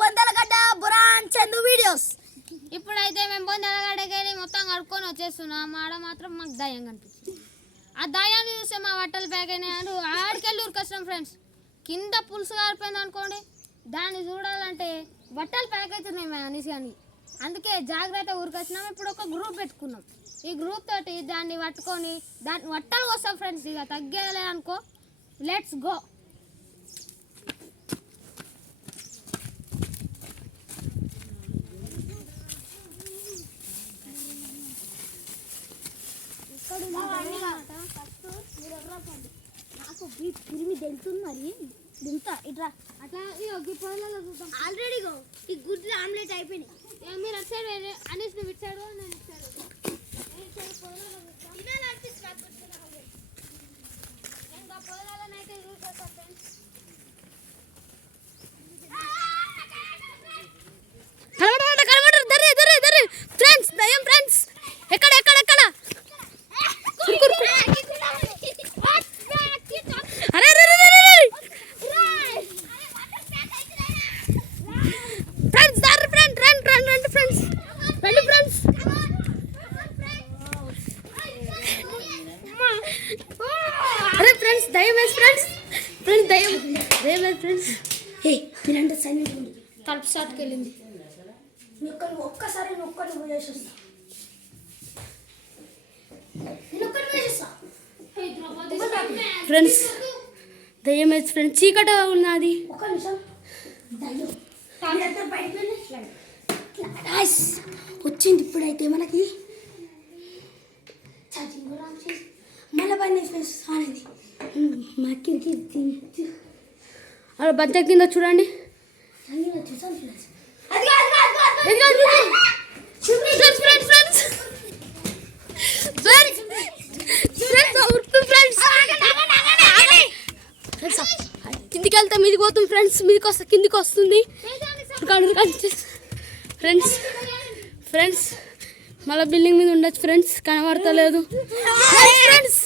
బొందలగడ్డ Burhan Chandu videos. ఇప్పుడైతే మేము బొందలగడ్డకి వెళ్ళి మొత్తం కడుక్కొని వచ్చేస్తున్నాం. ఆడ మాత్రం మాకు దయ్యం కనిపించింది. ఆ దయ్యాన్ని చూస్తే మా బట్టలు ప్యాక్ అయినాయి. ఆడికెళ్ళి ఉరికొచ్చినాం ఫ్రెండ్స్. కింద పులుసు కారిపోయింది అనుకోండి, దాన్ని చూడాలంటే బట్టలు ప్యాక్ అవుతున్నాయి మా అనేసి అని. అందుకే జాగ్రత్త ఊరికొచ్చినాం. ఇప్పుడు ఒక గ్రూప్ పెట్టుకున్నాం. ఈ గ్రూప్ తోటి దాన్ని పట్టుకొని దాన్ని వట్టలు వస్తాం ఫ్రెండ్స్. ఇక తగ్గేలే అనుకో. Let's go. నాకు తిరిగి తెలుస్తుంది మరి దింతా ఇట్లా అట్లా ఈ పొలాలలో చూద్దాం. ఆల్రెడీ ఈ గుడ్లు ఆమ్లెట్ అయిపోయినాయి. మీరు అటు సైడ్ అనేసి నువ్వు ఇటు సైడ్ నేను ఇటు సైడ్ ఇంకా పొలాలనైతే చూసేస్తా ఫ్రెండ్స్. ఫ్రెండ్స్ దయ్యం ఫ్రెండ్స్ ఎక్కడ ఎక్కడ ఎక్కడ అరే ఫ్రెండ్స్ దారి ఫ్రెండ్ రండి ఫ్రెండ్స్ రండి ఫ్రెండ్స్. అరే ఫ్రెండ్స్ దయ్యం వేసి ఫ్రెండ్స్ దయ్యం ఫ్రెండ్స్. ఏ మీరంటే సైలెంట్ ఉంది. తలుపు షాట్కి వెళ్ళింది. ఒక్కసారి ఒక్కటి పోయేసి వస్తా. ఫ్రెండ్స్ దయ్యం వేసి ఫ్రెండ్స్ చీకట ఉన్నది. ఒక నిమిషం వచ్చింది ఇప్పుడైతే మనకి మళ్ళీ పైన అనేది మా కింద అలా బద్ద కింద చూడండి. కిందికి వెళ్తా మీదికి పోతుంది ఫ్రెండ్స్. మీదికి వస్తా కిందికి వస్తుంది ఫ్రెండ్స్. మళ్ళీ బిల్డింగ్ మీద ఉండొచ్చు ఫ్రెండ్స్, కనబడతలేదు ఫ్రెండ్స్.